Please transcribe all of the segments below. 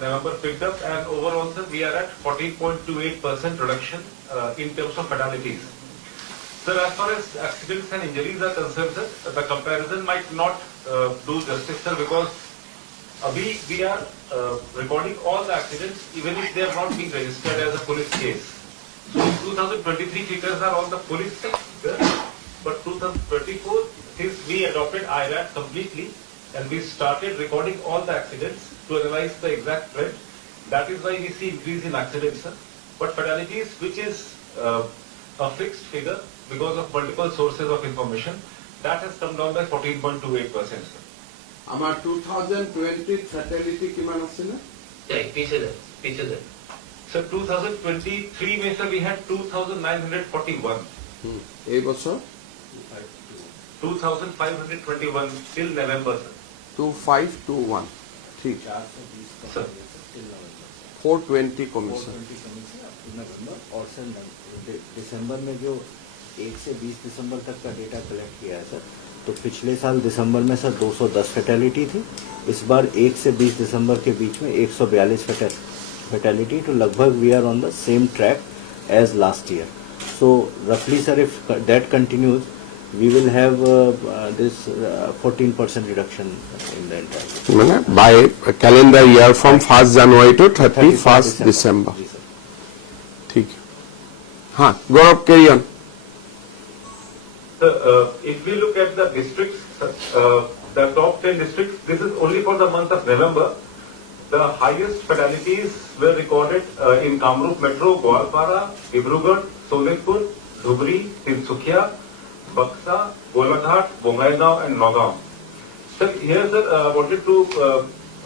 November picked up, and overall, sir, we are at 14.28% reduction in terms of fatalities. Sir, as far as accidents and injuries are concerned, sir, the comparison might not do justice, sir, because we are recording all the accidents even if they are not being registered as a police case. So 2023 figures are all the police figures, but 2024, since we adopted IRAT completely and we started recording all the accidents to analyze the exact trend, that is why we see increase in accidents, sir. But fatalities, which is a fixed figure because of multiple sources of information, that has come down by 14.28%, sir. Our 2020 fatality किमान आसिल है? पीछे दे. So 2023 में sir we had 2,941. एक बच्चों? 2,521 till November, sir. 2521. ठीक. Sir. 420 commission. और sir दिसंबर में जो 1 से 20 दिसंबर तक का डेटा कलेक्ट किया है सर, तो पिछले साल दिसंबर में सर 210 फैटेलिटी थी. इस बार 1 से 20 दिसंबर के बीच में 142 फैटेलिटी. तो लगभग we are on the same track as last year. So रफली sir if that continues we will have this 14% reduction in the entire. By calendar year from 1st January to 31st December. ठीक. हाँ, गौरव carry on. If we look at the districts, the top 10 districts, this is only for the month of November. The highest fatalities were recorded in Kamrup Metro, Gwalpara, Dibrugarh, Sonitpur, Dhubri, Tinsukia, Baksa, Golaghat, Bongaigaon and Nagaon. Sir, here sir, wanted to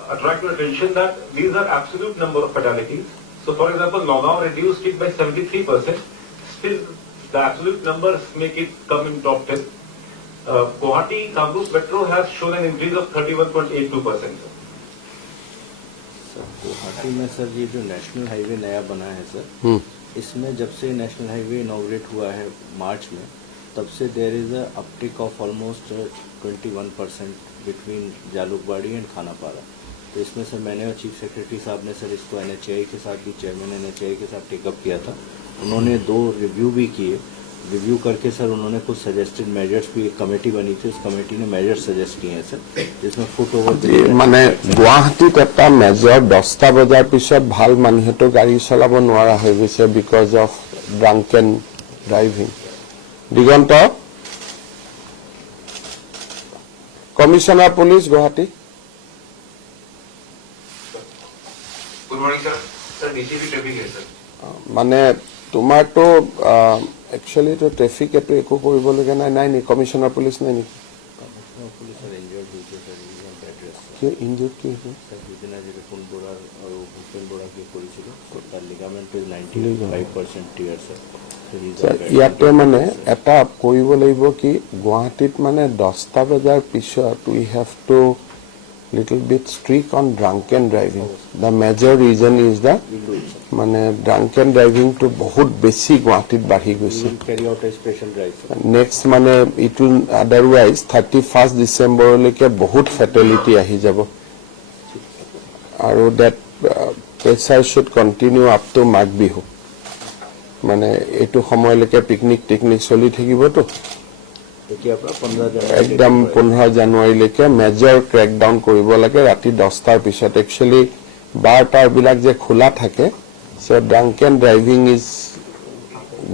attract your attention that these are absolute number of fatalities. So for example, Nagaon reduced it by 73%. Still, the absolute numbers make it come in top 10. Guwahati, Kamrup Metro has shown an increase of 31.82%. Sir Guwahati में sir ये जो national highway नया बना है sir, इसमें जब से national highway inaugurate हुआ है मार्च में, तब से there is a uptick of almost 21% between Jalukbari and Khanapara. तो इसमें सर मैंने और चीफ सेक्रेटरी साहब ने सर इसको NHAI के साथ भी, चेयरमैन NHAI के साथ टेकअप किया था. उन्होंने 2 रिव्यू भी किए. रिव्यू करके सर उन्होंने कुछ सजेस्टेड मेजर्स भी, एक कमेटी बनी थी, उस कमेटी ने मेजर्स सजेस्ट किए हैं सर, जिसमें फुट ओवर মানে গুৱাহাটীত এটা মেজৰ 10টা বজাৰ পিছত ভাল মানুহেতো গাড়ী চলাব নোৱাৰা হৈ গৈছে because of drunken driving. Diganta commissioner police Guwahati. Good morning, sir. Sir, DCP traffic है sir. মানে তোমাৰতো একচুৱেলি তো ট্ৰেফিক এটো একো কৰিবলগীয়া নাই নি? কমিশনাৰ পুলিচ নাই নেকি? पुलिस सर इंजर्ड हुई थी सर, बेड रेस्ट. কি ইনজুৰ্ড কি হৈছে? सर দুদিনা যেটা কোন বোড়া আর ভূপেন বোড়া কি করেছিল, তার লিগামেন্ট ইজ 95% টিয়ার সর. ইয়াতে মানে এটা কৰিব লাগিব কি, গুৱাহাটীত মানে 10টা বজাৰ পিছত we have to little bit strict on drunken driving. The major reason is the মানে ড্ৰাংকেন ড্ৰাইভিংটো বহুত বেছি গুৱাহাটীত বাঢ়ি গৈছে. নেক্সট মানে ইটো আদাৰৱাইজ 31st ডিচেম্বৰলৈকে বহুত ফেটেলিটি আহি যাব. আৰু that pressure should continue up to Magh Bihu. মানে এইটো সময়লৈকে পিকনিক টেকনিক চলি থাকিবতো, একদম 15 জানুৱাৰীলৈকে মেজৰ ক্ৰেকডাউন কৰিব লাগে ৰাতি 10টাৰ পিছত. একচুৱেলি বাৰটাৰ বিলাক যে খোলা থাকে, চ' ড্ৰাংকেন ড্ৰাইভিং ইজ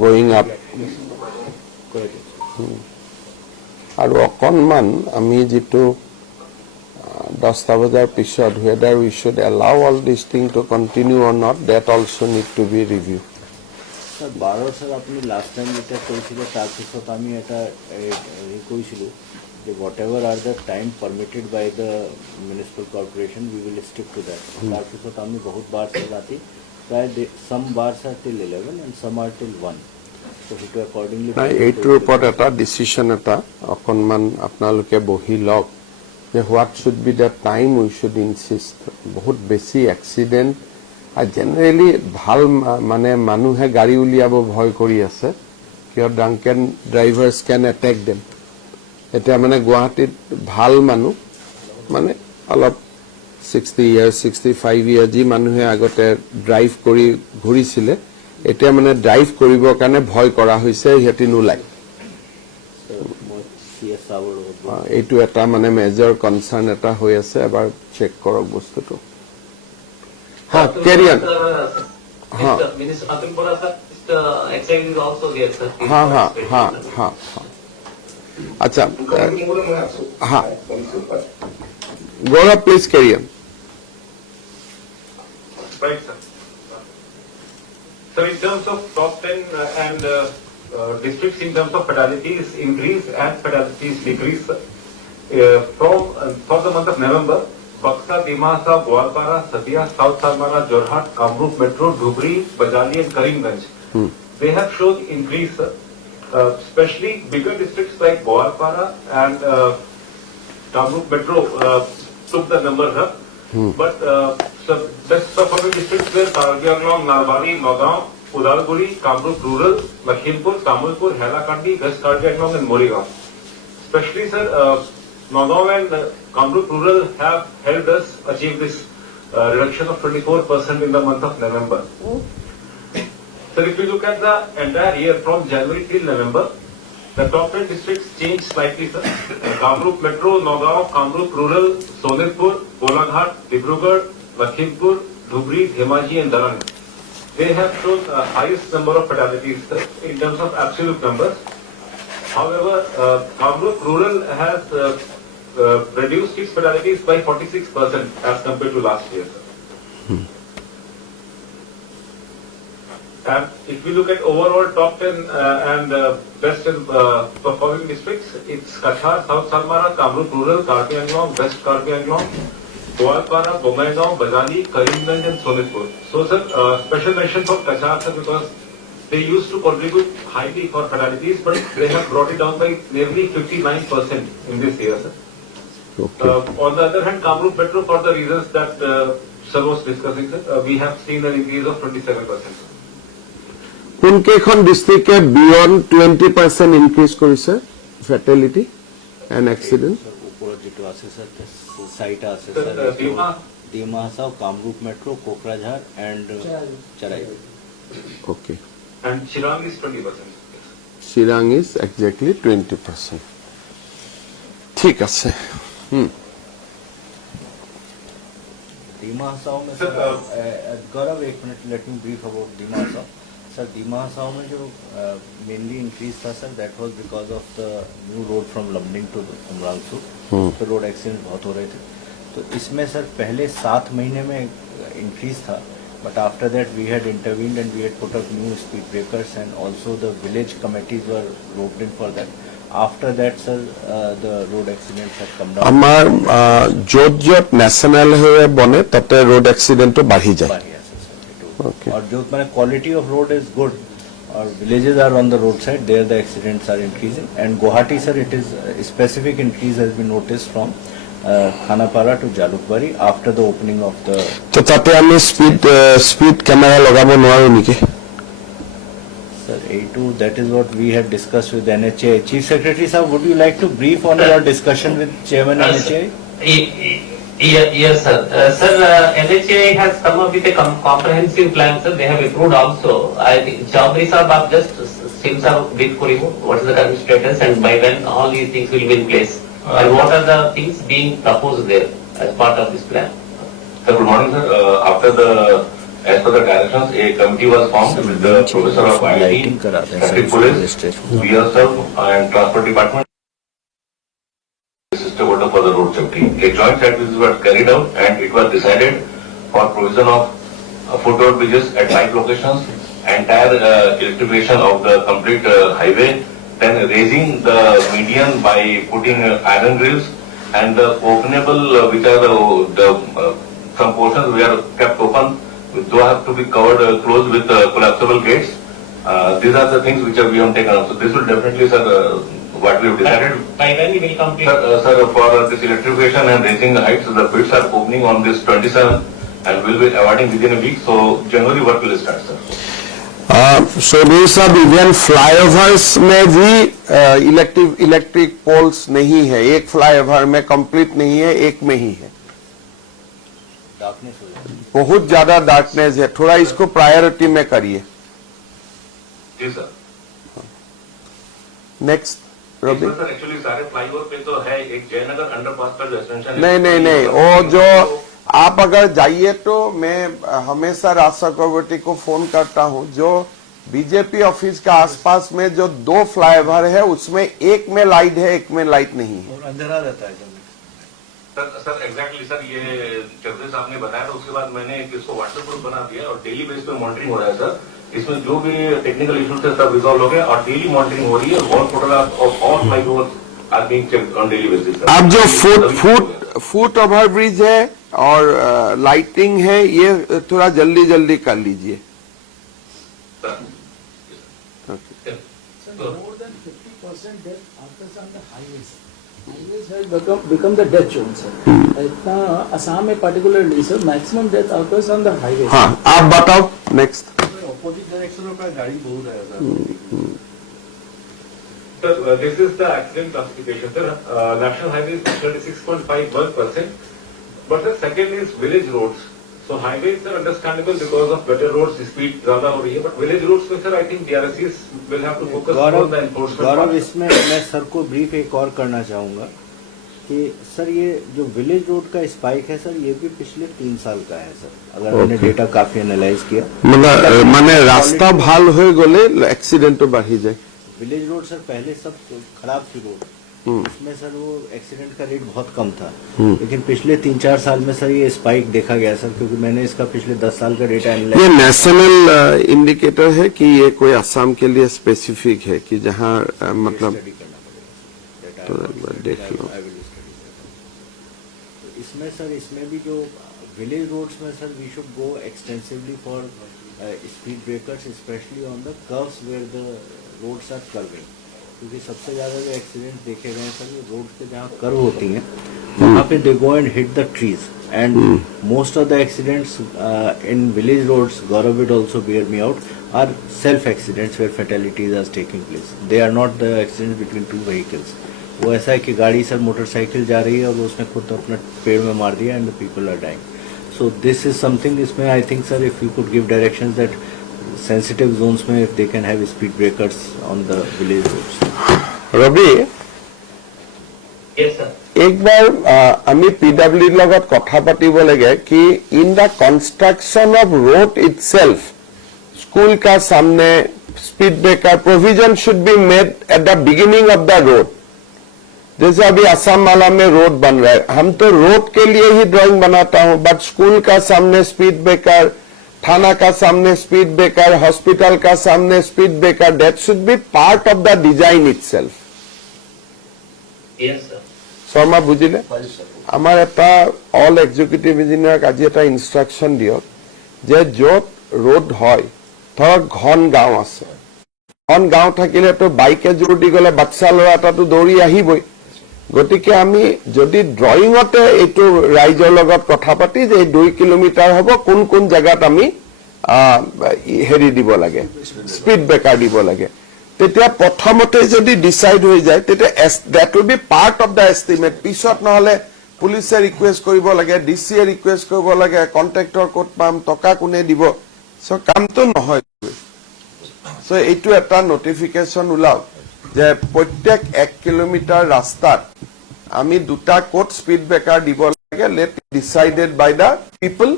গোয়িং আপ. আৰু অকণমান আমি যিটো 10টা বজাৰ পিছত whether we should allow all this thing to continue or not, that also need to be reviewed. Sir 12 sir अपनी लास्ट टाइम যেটা করেছিল তার পিছত আমি এটা কইছিল যে whatever are the time permitted by the municipal corporation we will stick to that. তার পিছত আমি বহুত বার সে রাতে প্রায় some bars are till 11 and some are till 1. So it accordingly এইটোৰ ওপৰত এটা ডিসিশন এটা অকণমান আপোনালোকে বহি লওক যে what should be the time we should insist. বহুত বেছি এক্সিডেন্ট আর জেনারেলি ভাল মানে মানুহে গাড়ী উলিয়াব ভয় কৰি আছে, কিয় ড্ৰাংকেন ড্ৰাইভাৰ্স ক্যান অ্যাটাক দেম. এটা মানে গুৱাহাটীত ভাল মানুহ মানে অলপ 60 years 65 years যি মানুহে আগতে ড্ৰাইভ কৰি ঘূৰিছিলে এতিয়া মানে ড্ৰাইভ কৰিবৰ কাৰণে ভয় কৰা হৈছে ইহতি নোলাই এইটো এটা মানে মেজৰ কনসাৰ্ন এটা হৈ আছে এবাৰ চেক কৰক বস্তুটো হ্যাঁ কেৰিয়ান हाँ हाँ हाँ हाँ हाँ अच्छा हाँ Gaurav please career Right, sir. So in terms of top 10 and districts in terms of fatalities increase and fatalities decrease for the month of November, Buxa, Dimasa, Gwalpara, Satia, South Salmara, Jorhat, Kamrup Metro, Dhubri, Bajali and Karimganj. They have shown increase, especially bigger districts like Gwalpara and Kamrup Metro took the numbers up. But best performing districts were Kargi Anglong, Nalbari, Nagaon, Udalguri, Kamrup Rural, Lakhimpur, Tamilpur, Hailakandi, West Kargi Anglong and Morigaon. Especially, sir, Nagaon and Kamrup Rural have helped us achieve this reduction of 24% in the month of November. So if you look at the entire year from January till November, the top 10 districts changed slightly, sir. Kamrup Metro, Nagaon, Kamrup Rural, Sonitpur, Golaghat, Dibrugarh, Lakhimpur, Dhubri, Dhemaji and Darang. They have shown highest number of fatalities, sir, in terms of absolute numbers. However, Kamrup Rural has reduced its fatalities by 46% as compared to last year, sir. And if we look at overall top 10 and best performing districts, it's Kachar, South Salmara, Kamrup Rural, Karbi Anglong, West Karbi Anglong, Gwalpara, Bongaigaon, Bajali, Karimganj and Sonitpur. So sir, special mention for Kachar, sir, because they used to contribute highly for fatalities, but they have brought it down by nearly 59% in this year, sir. Okay. On the other hand, Kamrup Metro, for the reasons that sir was discussing, sir, we have seen an increase of 27%. কোনকেইখন ডিস্ট্রিক্টে beyond 20% increase কৰিছে fatality and accident ওপৰত যেটো আছে sir site আছে Sir, sir Dima Dimasa, Kamrup Metro, Kokrajhar and Charai. Okay and Chirang is 20%. Chirang is exactly 20% ঠিক আছে Dima Hasao में Sir, सर गौरव एक minute let me brief about Dima Hasao. Sir Dima Hasao में जो mainly increase था sir that was because of the new road from Lumding to उमरांगसू तो road accident बहुत हो रहे थे तो इसमें सर पहले 7 महीने में इंक्रीज था but after that we had intervened and we had put up new speed breakers and also the village committees were roped in for that after that sir the road accidents had come down আমাৰ য'ত য'ত national highway বনে তাতে road এক্সিডেণ্টটো বাঢ়ি যায় Okay. और जो मैंने quality of road is good और villages are on the road side there the accidents are increasing and Guwahati sir it is specific increase has been notice from Khanapara to Jalukbari after the opening of the তো তাতে আমি speed camera লগাব নোৱাৰো নেকি sir A2 that is what we had discussed with NHA Chief Secretary sir would you like to brief on your discussion with Chairman NHA Yes, sir. Sir, NHA has come up with a comprehensive plan, sir. They have approved also. I think Chaudhary sir, just seems a bit Kurimu. What is the current status and by when all these things will be in place? And what are the things being proposed there as part of this plan? Sir, good morning, sir. As per the directions, a committee was formed with the Professor of Lighting IT, kara दें, Traffic sir, Police, station. BSF and Transport Department. System order for the road safety. A joint site visit was carried out and it was decided for provision of footroad bridges at 5 locations, entire electrification of the complete highway, then raising the median by putting iron grills and the openable which are some portions we are kept open, those have to be covered closed with collapsible gates. These are the things which we have taken up. So this will definitely, sir, what we have decided. By when we will complete? Sir, for this electrification and raising the heights, the bids are opening on this 27 and will be awarding within a week. So January work will start, sir. so these are even flyovers में भी electric poles नहीं है एक flyover में complete नहीं है एक में ही है बहुत ज्यादा डार्कनेस है, थोड़ा इसको प्रायोरिटी में करिए. जी sir. Next Ravi. Sir actually सारे फ्लाईओवर पे तो है, एक जयनगर अंडरपास का जो एक्सटेंशन है. नहीं, वो जो आप अगर जाइए तो मैं हमेशा राज चक्रवर्ती को फोन करता हूं, जो बीजेपी ऑफिस का आसपास में जो 2 फ्लाईओवर है उसमें एक में लाइट है, एक में लाइट नहीं है. और अंधेरा रहता है सर एग्जैक्टली सर, ये चौधरी साहब ने बताया था, उसके बाद मैंने इसको वाटरप्रूफ बना दिया और डेली बेस पे मॉनिटरिंग हो रहा है सर. इसमें जो भी टेक्निकल इश्यूज थे सब रिजॉल्व हो गए और डेली मॉनिटरिंग हो रही है. Wall photograph of all flyover are being checked on daily basis. अब जो फुट ओवर ब्रिज है और लाइटिंग है, ये थोड़ा जल्दी कर लीजिए. More than 50% death occurs on the highways. Highways have become the death zone, sir. इतना असम में particularly, sir, maximum death occurs on the highways. हाँ, आप बताओ नेक्स्ट. ऑपोजिट डायरेक्शन में गाड़ी बहुत है sir. Sir, this is the accident classification, sir. National highway is 36.51%, but the second is village roads. So highways are understandable because of better roads, speed ज़्यादा हो रही है, but village roads में sir I think DRSs will have to focus more on the enforcement. गौरव, इसमें मैं sir को brief एक और करना चाहूंगा कि सर ये जो विलेज रोड का स्पाइक है सर, ये भी पिछले 3 साल का है सर, अगर मैंने डेटा काफी एनालाइज किया. মানে রাস্তা ভাল হয়ে গলে অ্যাক্সিডেন্টও বাড়ি যায়. विलेज रोड सर पहले सब खराब थी रोड, उसमें सर वो एक्सीडेंट का रेट बहुत कम था, लेकिन पिछले 3-4 साल में सर ये स्पाइक देखा गया सर, क्योंकि मैंने इसका पिछले 10 साल का डेटा ये एनालाइज. नेशनल इंडिकेटर है कि ये कोई असम के लिए स्पेसिफिक है कि जहाँ मतलब स्टडी करना पड़ेगा. तो एक बार देख लो. इसमें सर, इसमें भी जो विलेज रोड्स में sir we should go extensively for speed breakers, especially on the curves where the roads are curving, क्योंकि सबसे ज्यादा जो एक्सीडेंट देखे गए सर ये रोड पे जहाँ कर्व होती हैं वहाँ पे they go and hit the trees, and most of the accidents in village roads, Gaurav will also bear me out, are self accidents where fatalities are taking place. They are not the accident between 2 vehicles. वो ऐसा है कि गाड़ी sir motorcycle जा रही है और उसने खुद अपना पेड़ में मार दिया and the people are dying. So this is something. इसमें I think sir if you could give directions that sensitive zones में if they can have speed breakers on the village roads. Rabi, Yes, sir. একবাৰ আমি পিডব্লিউডিৰ লগত কথা পাতিব লাগে कि in the construction of road itself school का सामने speed breaker provision should be made at the beginning of the road. जैसे अभी असम वाला में रोड बन रहा है, हम तो रोड के लिए ही ड्राइंग बनाता हूं, बट स्कूल का सामने स्पीड ब्रेकर, थाना का सामने स्पीड ब्रेकर, हॉस्पिटल का सामने speed breaker, that should be part of the design itself. Yes, sir. Sharma বুজিলে? আমাৰ এটা অল এক্সিকিউটিভ ইঞ্জিনিয়াৰক আজি এটা ইনষ্ট্ৰাকশ্যন দিয়ক যে য'ত ৰোড হয়, ধৰক ঘন গাঁও আছে, ঘন গাঁও থাকিলেতো বাইকে জোৰ দি গ'লে বাচ্চা ল'ৰা এটাতো দৌৰি আহিবই. গতিকে আমি যদি ড্ৰয়িঙতে এইটো ৰাইজৰ লগত কথা পাতি যে 2 কিলোমিটাৰ হ'ব, কোন কোন জেগাত আমি হেৰি দিব লাগে, স্পীড ব্ৰেকাৰ দিব লাগে, তেতিয়া প্ৰথমতে যদি ডিসাইড হৈ যায় তেতিয়া that will be part of the estimate. পিছত নহলে পুলিচে ৰিকুৱেষ্ট কৰিব লাগে, ডিচিয়ে ৰিকুৱেষ্ট কৰিব লাগে, কন্ট্ৰেক্টৰ ক'ত পাম, টকা কোনে দিব. চ' কামটো নহয়. চ' এইটো এটা নটিফিকেশ্যন ওলাওক যে প্ৰত্যেক 1 কিলোমিটাৰ ৰাস্তাত আমি 2টা ক'ত স্পীড ব্ৰেকাৰ দিব লাগে, লেট ডিচাইডেড বাই দ্য পিপল,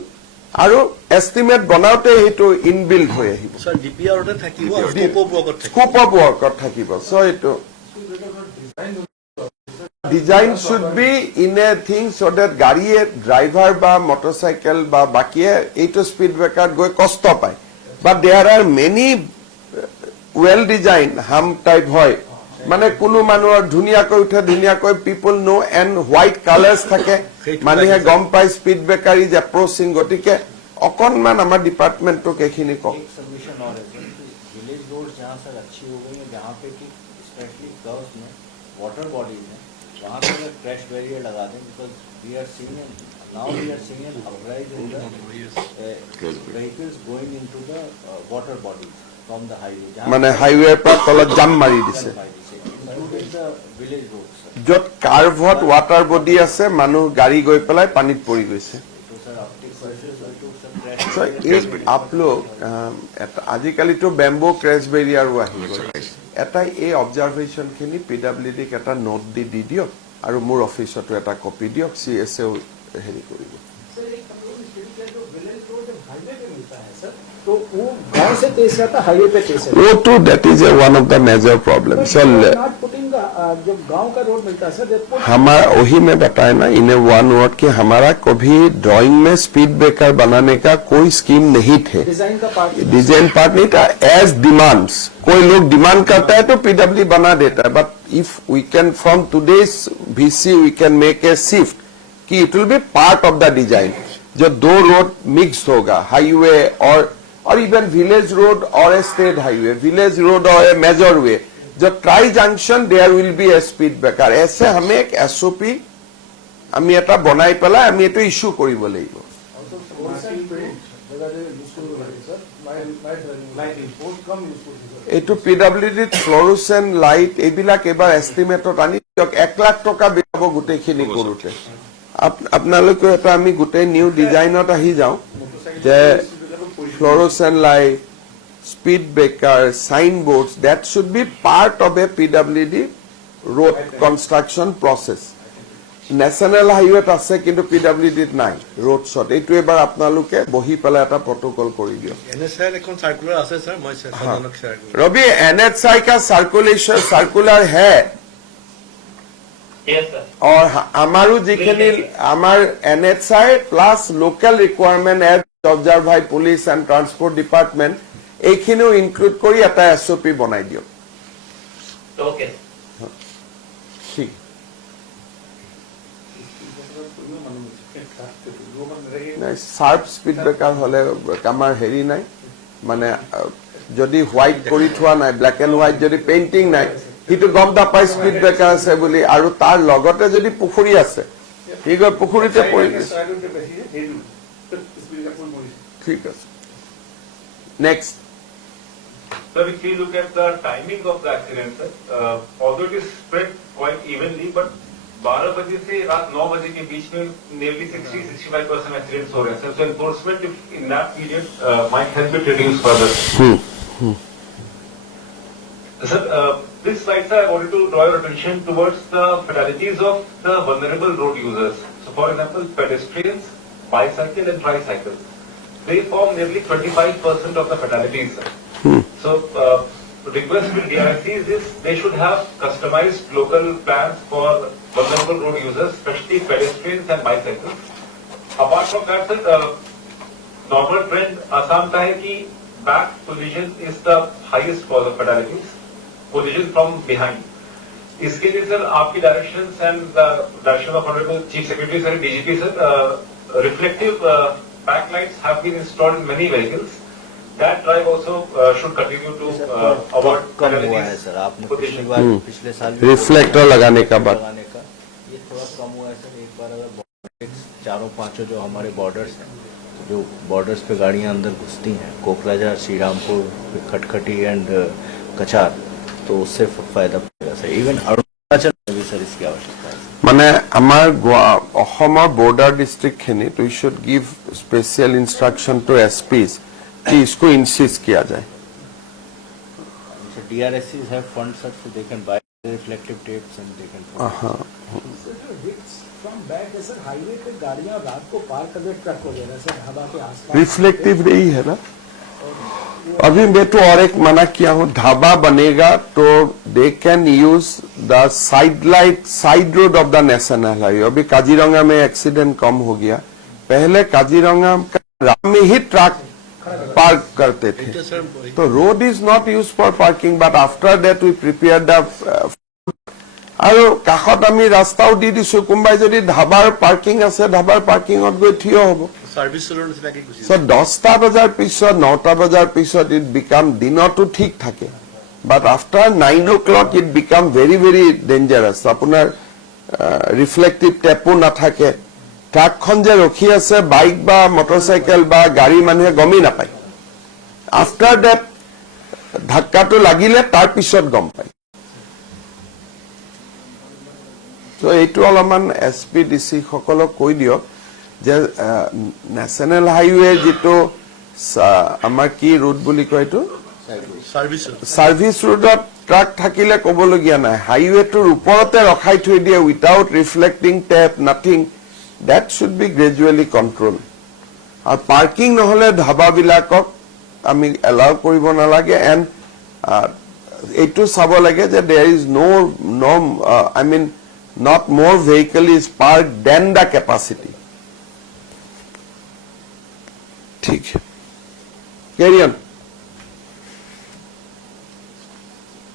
আৰু এষ্টিমেট বনাওতে সেইটো ইনবিল্ড হৈ আহিব, सर डीपीआरতে থাকিব আৰু স্কোপ অফ ওয়াৰ্কত থাকিব. স্কোপ অফ ৱৰ্কত থাকিব. চ' এইটো design should be in a thing so' that গাড়ীয়ে ড্ৰাইভাৰ বা মটৰচাইকেল বা বাকীয়ে এইটো স্পীড ব্ৰেকাৰত গৈ কষ্ট পায়. But there are many well design hump type হয়, মানে কোনো মানুহৰ ধুনীয়াকৈ উঠে, ধুনীয়াকৈ পিপল নো এণ্ড হোৱাইট কালাৰ্ছ থাকে, মানুহে গম পায় স্পীড ব্ৰেকাৰ ইজ এপ্ৰচিং. গতিকে অকণমান আমাৰ ডিপাৰ্টমেণ্টটোক এইখিনি কওক. एक सबमिशन और है सर, विलेज रोड जहाँ सर अच्छी हो गई है, जहाँ पे कि स्पेशली कर्व्स में, वाटर बॉडीज में, वहाँ पे अगर क्रैश बैरियर लगा दें, because we are seeing now we are seeing an uprise in the vehicles going into the water bodies from the highway, মানে হাইৱেৰ পৰা তলত জাম মাৰি দিছে, including the village roads sir. য'ত কাৰ্ভত ৱাটাৰ বডি আছে, মানুহ গাড়ী গৈ পেলাই পানীত পৰি গৈছে. तो sir Uptake services I took sir So, आप लोग आजिकाली तो बेम्बो क्रैश बैरियर आহি গ'ল এটা এই অবজারভেশন খিনি পিডব্লিউডি ক এটা নোট দি দিও আৰু মোৰ অফিসতো এটা কপি দিও সিএসএ হেৰি কৰিব सर एक हम लोग स्टडी किया जो विलेज रोड जब हाईवे पे मिलता है सर तो वो गांव से तेज रहता है हाईवे पे तेज रहता वो तो that is one of the major problem so not putting जो गांव का रोड मिलता है सर जब हमारा वही में बताया ना इन वन वर्ड कि हमारा कभी ड्राइंग में स्पीड ब्रेकर बनाने का कोई स्कीम नहीं थे डिजाइन का पार्ट डिजाइन पार्ट नहीं था एज डिमांड्स कोई लोग डिमांड करता है तो पीडब्ल्यू बना देता है but if we can from today's VC we can make a shift कि it will be part of the design जो दो रोड मिक्स होगा हाईवे और इवन विलेज रोड और a state highway village road और ए मेजर वे जो tri junction there will be a speed breaker ऐसे हमें एक एसओपी আমি এটা বনাই পেলাই আমি এটো ইস্যু কৰিব লাগিব এইটো পিডব্লিউডি ফ্লোৰোসেন্ট লাইট এইবিলাক এবাৰ এস্টিমেটত আনি 1 লাখ টকা বেৰাব গোটেইখিনি কৰোতে আপোনালোকে এটা আমি গোটেই নিউ ডিজাইনত আহি যাও যে ফ্লোৰোসেন্ট light speed breaker, signboards, that should be part of a PWD road construction process. National highway আছে কিন্তু PWD নাই road shot এইটো এবাৰ আপোনালোকে বহি পেলাই এটা প্ৰোটোকল কৰি দিও NHI এখন সার্কুলার আছে স্যার মই সদনক শেয়ার করি रवि NHI का सर्कुलर है Yes, sir. और हमारो जिखिनि हमार NHI plus local requirement as observe by police and transport department এইখিনিও ইনক্লুড কৰি এটা এসওপি বনাই দিও Okay. ঠিক নাই শাৰ্প স্পিড ব্ৰেকাৰ হলে কামাৰ হেৰি নাই মানে যদি হোয়াইট কৰি থোৱা নাই ব্ল্যাক এন্ড হোয়াইট যদি পেইন্টিং নাই হিটো গম নাপাই স্পিড ব্রেকার আছে বুলি আৰু তাৰ লগতে যদি পুখুৰী আছে ঠিক আছে পুখুৰীতে পৰি ঠিক আছে next So if you look at the timing of the accident, although it is spread quite evenly, but 12 बजे से रात 9 बजे के बीच में nearly 60-65% accidents हो रहे हैं. So enforcement in that period might help it reduce further. Sir, this slide, sir, I wanted to draw your attention towards the fatalities of the vulnerable road users. So for example, pedestrians, bicycle and tricycle. They form nearly 25% of the fatalities, sir. So, request with DRCs is they should have customized local plans for vulnerable road users, especially pedestrians and bicycles. Apart from that, sir, normal trend Assam का है कि back collision is the highest cause of fatalities. Collision from behind. इसके लिए sir आपकी directions and the direction of Honorable Chief Secretary sir, DGP sir, reflective backlights have been installed in many vehicles. That drive also should continue to avoid कम हुआ है sir आपने पिछली बार पिछले साल भी रिफ्लेक्टर लगाने का बात ये थोड़ा कम हुआ है सर एक बार अगर चारों पांचों जो हमारे बॉर्डर्स हैं जो बॉर्डर्स पे गाड़ियां अंदर घुसती हैं कोकराझार श्रीरामपुर खटखटी एंड कचार तो उससे फायदा पड़ेगा सर इवन अरुणाचल में भी सर इसकी आवश्यकता है মানে আমাৰ অসমৰ বৰ্ডাৰ ডিস্ট্ৰিক্ট খিনি we should give special instruction to SPs कि इसको इंसिस्ट किया जाए DRSCs have funds sir so they can buy reflective tapes and they can from back sir highway पे गाड़ियां रात को पार कर दे ट्रक वगैरह सर ढाबा के आसपास रिफ्लेक्टिव नहीं है ना अभी मैं तो और एक मना किया हूँ ढाबा बनेगा तो they can use the side light side road of the national highway अभी काजीरंगा में एक्सीडेंट कम हो गया पहले काजीरंगा में ही ट्रक पार्क करते थे तो road is not use for parking but after that we prepare the আৰু কাখত আমি ৰাস্তাও দি দিছো কোনবাই যদি ধাবাৰ পাৰ্কিং আছে ধাবাৰ পাৰ্কিংত গৈ থিয় হ'ব সাৰ্ভিস ৰোড লাগে কিছু সো 10টা বজাৰ পিছত 9টা বজাৰ পিছত ইট বিকাম দিনতো ঠিক থাকে but after 9 o'clock it become very very dangerous আপোনাৰ ৰিফ্লেক্টিভ টেপো নাথাকে ট্ৰাকখন যে ৰখি আছে বাইক বা মটৰচাইকেল বা গাড়ী মানুহে গমি নাপায় আফটাৰ দ্যাট ধাক্কাটো লাগিলে তাৰ পিছত গম পায় তো এইটো অলপমান এসপি ডিসি সকলক কৈ দিয়ক যে ন্যাশনাল হাইৱে যেটো আমাৰ কি ৰুট বুলি কয় এইটো सर्विस সাৰ্ভিস ৰুটত ট্ৰাক থাকিলে ক'বলগীয়া নাই হাইৱেটোৰ ওপৰতে ৰখাই থৈ দিয়ে without reflecting tape nothing that should be gradually control আৰু পাৰ্কিং নহলে ধাবাবিলাকক আমি এলাউ কৰিব নালাগে এণ্ড এইটো চাব লাগে যে there is no I mean not more vehicle is parked than the capacity. ठीक है carry on.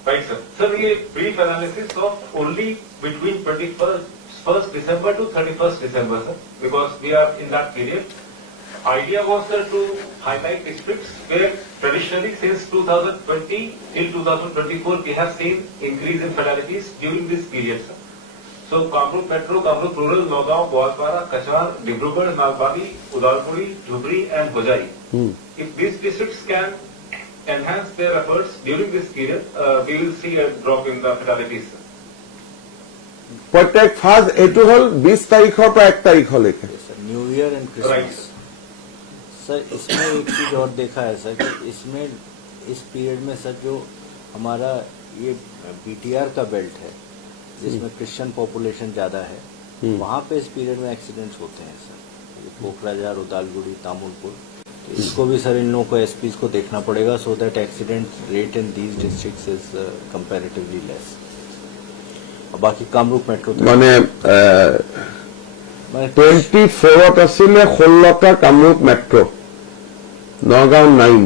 Right, sir. Sir, ये brief analysis of only between 1st December to 31st December, sir, because we are in that period. Idea was, sir, to highlight districts where traditionally since 2020 till 2024 we have seen increase in fatalities during this period, sir. So, Kamrup Metro, Kamrup Rural, Nagaon, Gwalpara, Kachar, Dibrugarh, Nalbari, Udalpuri, Dhubri and Hojai. If these districts can enhance their efforts during this period, we will see a drop in the fatalities. প্ৰত্যেক ফাজ এইটো হল 20 তাৰিখৰ পৰা 1 তাৰিখলৈকে new year and Right. Christmas sir इसमें एक चीज और देखा है सर कि इसमें इस पीरियड में सर जो हमारा ये बीटीआर का बेल्ट है जिसमें क्रिश्चियन पॉपुलेशन ज्यादा है वहाँ पे इस पीरियड में एक्सीडेंट्स होते हैं सर ये कोकराझार उदालगुड़ी तामुलपुर तो इसको भी सर इन लोगों को एसपीज को देखना पड़ेगा so that accident rate in these districts is comparatively less और बाकी कामरूप मेट्रो মানে 24ত আছিলে 16টা কামৰূপ মেট্ৰো নগাঁও 9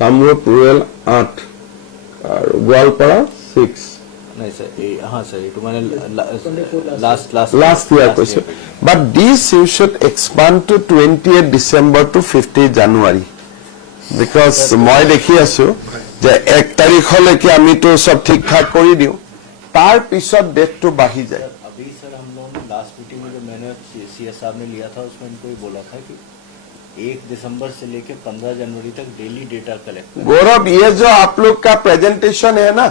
কামৰূপ ৰুৰেল 8 আৰু গোৱালপাৰা 6 नहीं सर हाँ सर ये तो मैंने लास्ट last year কৈছো but this you should expand to 28 December to 50 January because মই দেখি আছো যে 1 তাৰিখলৈকে আমি তো সব ঠিক ঠাক কৰি দিও তাৰ পিছত ডেটটো বাঢ়ি যায় अभी सर हम लोगों ने लास्ट मीटिंग में जो मैंने सीएस साहब ने लिया था उसमें इनको ही बोला था कि 1 दिसंबर से लेकर 15 जनवरी तक डेली डेटा कलेक्ट करें गौरव ये जो आप लोग का प्रेजेंटेशन है ना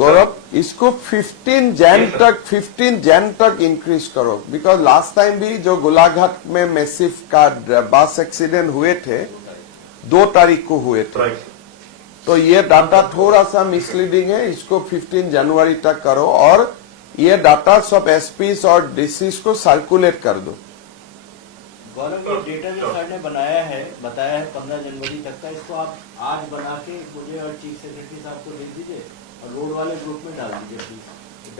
गौरव इसको 15 जैन तक इंक्रीज करो बिकॉज लास्ट टाइम भी जो गोलाघाट में मैसिव का बस एक्सीडेंट हुए थे 2 तारीख को हुए थे Right. तो ये डाटा थोड़ा सा मिसलीडिंग है इसको 15 जनवरी तक करो और ये डाटा सब एसपीस और डीसीस को सर्कुलेट कर दो गौरव ये डेटा जो सर ने बताया है 15 जनवरी तक का इसको आप आज बना के मुझे और चीफ सेक्रेटरी साहब को दे दीजिए और रोड वाले ग्रुप में डाल दीजिए please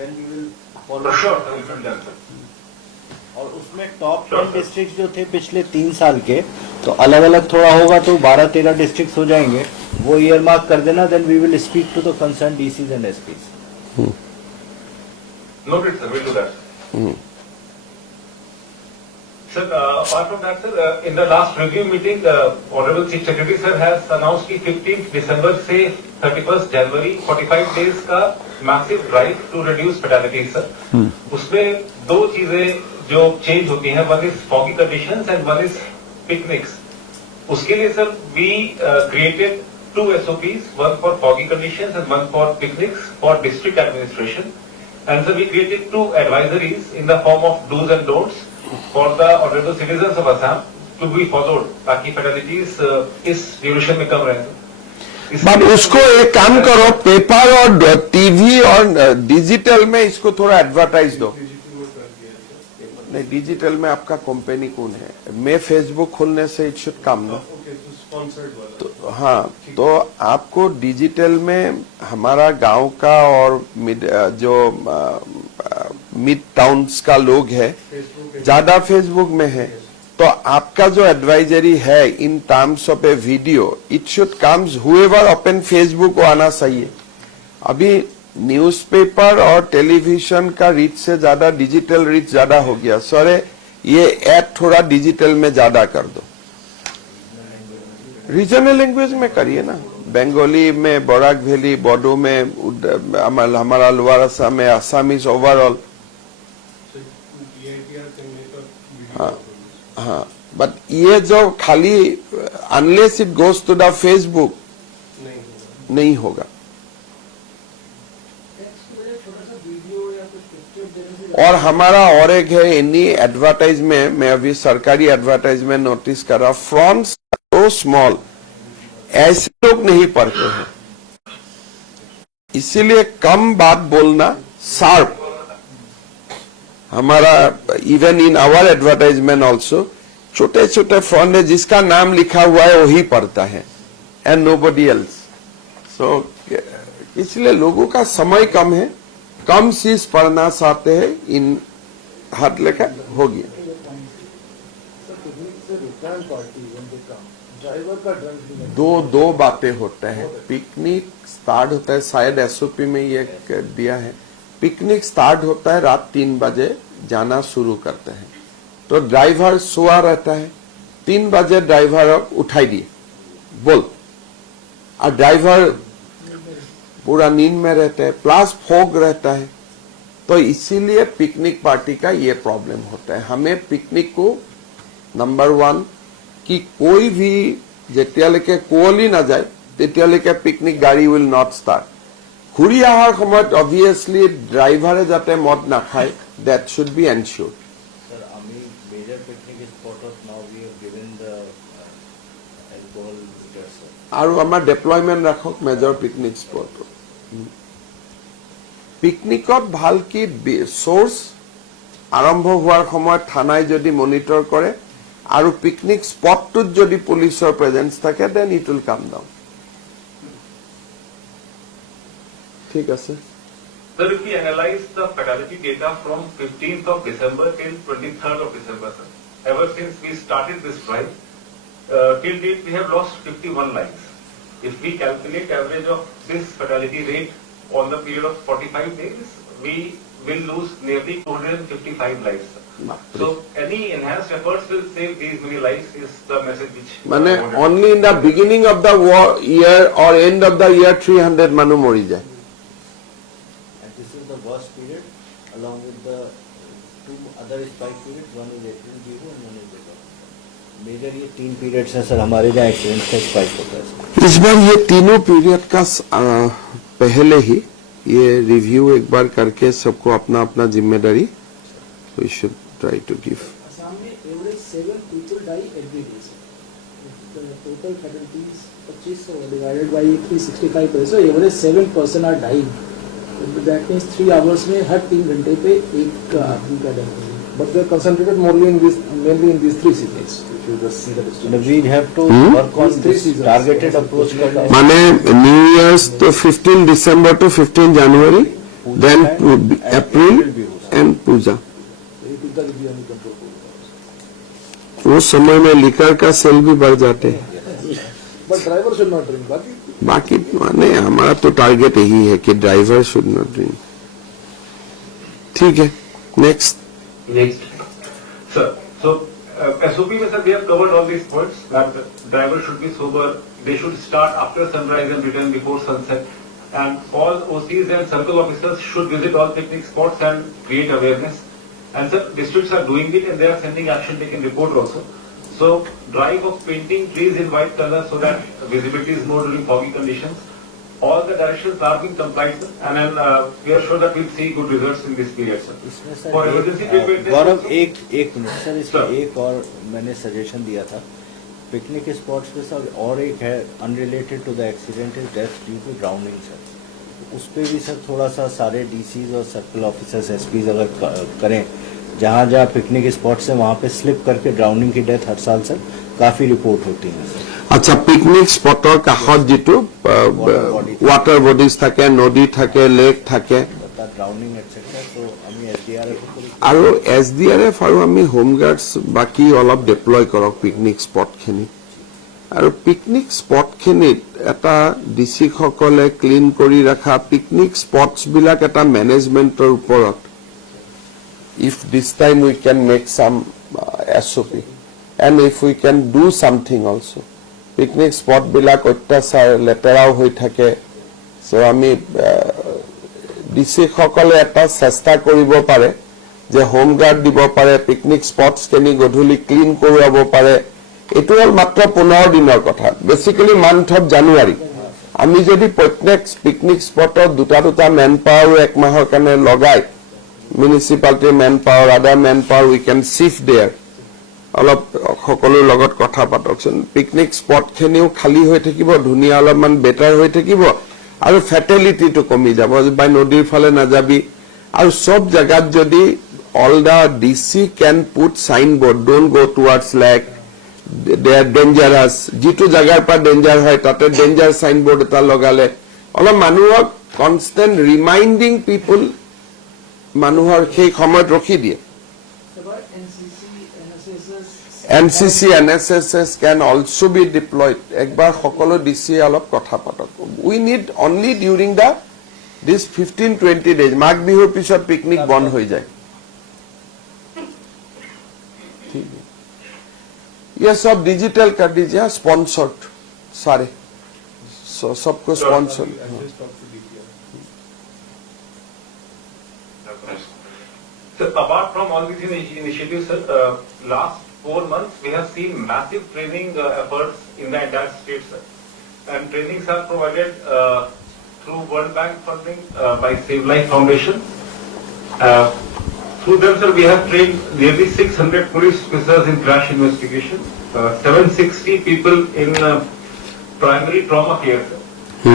then we will follow Sure, sir, we will do that. और उसमें टॉप 10 डिस्ट्रिक्ट जो थे पिछले 3 साल के तो अलग अलग थोड़ा होगा तो 12-13 डिस्ट्रिक्ट हो जाएंगे वो ईयर मार्क कर देना then we will speak to the concern DCs and SPs Noted, sir. We'll do that. Sir, apart from that, sir, in the last review meeting, Honorable Chief Secretary sir has announced कि 15th December से 31st January 45 days का massive drive to reduce fatalities, sir. उसमें 2 चीजें जो change होती हैं, one is foggy conditions and one is picnics. उसके लिए sir, we created 2 SOPs, one for foggy conditions and one for picnics for district administration. And so we created 2 advisories in the form of do's and don'ts for the honorable citizens of Assam to be followed ताकि fatalities इस duration में कम रहे। But उसको एक काम करो paper और TV और डिजिटल में इसको थोड़ा एडवर्टाइज दो नहीं डिजिटल में आपका कंपनी कौन है मैं फेसबुक खोलने से इट शुड कम नो तो हाँ तो आपको डिजिटल में हमारा गांव का और जो मिड टाउन्स का लोग है ज्यादा फेसबुक में है तो आपका जो एडवाइजरी है in terms of a video it should comes however open Facebook को आना चाहिए अभी न्यूज़पेपर और टेलीविजन का रीच से ज्यादा डिजिटल रीच ज्यादा हो गया सर ये ऐड थोड़ा डिजिटल में ज्यादा कर दो रीजनल लैंग्वेज में करिए ना बंगाली में बराक वैली बोडो में हमारा लोअर असम में आसामीज ओवरऑल हाँ बट ये जो खाली unless it goes to the Facebook नहीं होगा और हमारा और एक है एनी एडवर्टाइजमेंट में अभी सरकारी एडवर्टाइजमेंट नोटिस करा फ्रॉन्ट सो स्मॉल ऐसे लोग नहीं पढ़ते हैं इसीलिए कम बात बोलना शार्प हमारा even in our advertisement also छोटे छोटे फ्रॉन्ट है जिसका नाम लिखा हुआ है वही पढ़ता है एंड नोबडी एल्स सो इसलिए लोगों का समय कम है कम चीज पढ़ना चाहते हैं इन हाथ लेकर हो गया दो बातें होता है पिकनिक स्टार्ट होता है शायद एसओपी में ये दिया है पिकनिक स्टार्ट होता है रात 3 बजे जाना शुरू करते हैं तो ड्राइवर सोया रहता है 3 बजे ड्राइवर उठाई दिए बोल और ड्राइवर पूरा नींद में रहता है प्लस फॉग रहता है तो इसीलिए पिकनिक पार्टी का ये प्रॉब्लम होता है हमें पिकनिक को नंबर 1 कि कोई भी जेतियालेके कुवली ना जाए तेतियालेके पिकनिक गाड़ी विल नॉट स्टार्ट घूरी अहार समय ऑब्वियसली ड्राइवरे जाते मद ना खाए that should B एनश्योर्ड Sir, major picnic spots now we have given the alcohol meters, sir. और हमार डिप्लॉयमेंट रखक मेजर पिकनिक स्पॉट पिकनिकत ভাল কি সোর্স আৰম্ভ হোৱাৰ সময়ত থানাই যদি মনিটৰ কৰে আৰু পিকনিক স্পটটোত যদি পুলিচৰ প্ৰেজেন্স থাকে then it will come down ঠিক আছে Sir, if we analyze the fatality data from 15th of December till 23rd of December, sir, ever since we started this drive, till date we have lost 51 lives. If we calculate average of this fatality rate on the period of 45 days, we will lose nearly 255 lives, sir. So any enhanced efforts will save these many lives is the message which... মানে only in the beginning of the year or end of the year 300 মানুহ মৰি যায় And this is the worst period along with the two other spike periods, one is April 0 and one is April. Major ये 3 periods हैं sir हमारे जहाँ accident का spike होता है सर। इस बार ये तीनों पीरियड का पहले ही ये रिव्यू एक बार करके सबको अपना अपना जिम्मेदारी we should try to give Assam में average 7 people die every day, sir. The total fatalities 2500 divided by 365 so average 7 person are dying. That means 3 hours में हर 3 घंटे पे एक आदमी का death होगा. But they are concentrated mainly in these 3 cities. If you just see the distribution. We have to work on this targeted approach करना है। माने न्यू ईयर्स तो 15 December to 15 January then April and Puja Very quickly will be under control. वो समय में liquor का cell भी बढ़ जाते हैं But driver should not drink. बाकी माने हमारा तो टारगेट यही है कि ड्राइवर शुड नॉट ड्रिंक ठीक है next Next. Sir, so SOP में sir, we have covered all these points that the driver should be sober, they should start after sunrise and return before sunset, and all OCs and circle officers should visit all picnic spots and create awareness. And sir, districts are doing it and they are sending action taken report also. So drive of painting trees in white color so that visibility is more during foggy conditions. All the directions are being complied with, and then we are sure that we'll see good results in this period, sir. इसमें For sir emergency preparedness Gaurav also- एक minute sir इसमें Sir. एक और मैंने suggestion दिया था picnic spots पे sir और एक है unrelated to the accident is death due to drowning sir उस पे भी सर थोड़ा सा सारे डीसीज और सर्कल ऑफिसर्स एसपीज अगर करें जहाँ जहाँ पिकनिक स्पॉट्स है वहाँ पे स्लिप करके ड्राउनिंग की डेथ हर साल सर काफी रिपोर्ट होती है सर আচ্ছা পিকনিক স্পটৰ কাষত যিটো ৱাটাৰ বডিজ থাকে নদী থাকে লেক থাকে ड्राउनिंग एटसेट्रा तो আমি SDRF আৰু SDRF আৰু আমি হোমগাৰ্ডছ বাকি অলপ ডিপ্লয় কৰক পিকনিক স্পটখিনিত আৰু পিকনিক স্পটখিনিত এটা ডিসি সকলে ক্লিন কৰি ৰাখা পিকনিক স্পটছবিলাক এটা মেনেজমেণ্টৰ ওপৰত if this time we can make some SOP and if we can do something also picnic spot বিলাক অত্যাচাৰ লেতেৰাও হৈ থাকে সো আমি ডিসি সকলে এটা চেষ্টা কৰিব পাৰে যে হোম গাৰ্ড দিব পাৰে পিকনিক স্পটছ খিনি গধূলি ক্লিন কৰাব পাৰে এটো হল মাত্ৰ 15 দিনৰ কথা বেসিক্যালি মান্থ অফ জানুৱাৰী আমি যদি প্ৰত্যেক পিকনিক স্পটত দুটা মেন পাৱাৰ এক মাহৰ কাৰণে লগাই municipality manpower, other manpower, we can shift there. অলপ সকলোৰ লগত কথা পাতকচোন পিকনিক স্পট খিনিও খালী হৈ থাকিব ধুনীয়া অলপমান বেটাৰ হৈ থাকিব আৰু ফেটেলিটিটো কমি যাব বাই নদীৰ ফালে নাযাবি আৰু সব জায়গাত যদি all the DC can put signboard don't go towards lake they are dangerous jitu jagar pa danger hoy tate danger signboard eta logale ola manuhok constant reminding people manuhor সেই সময়ত ৰখি দিয়ে NCC NSSS can also be deployed ekbar সকলো DC অলপ কথা পাতক we need only during the this 15-20 days মাঘ বিহুৰ পিছত পিকনিক বন্ধ হৈ যায় ये सब डिजिटल कर दीजिए स्पॉन्सर्ड सारे सबको sponsor So apart from all these initiatives, sir, last 4 months we have seen massive training efforts in the entire state, sir. And trainings are provided through World Bank funding by Save Life Foundation. Through them, sir, we have trained nearly 600 police officers in crash investigation, 760 people in primary trauma care, sir,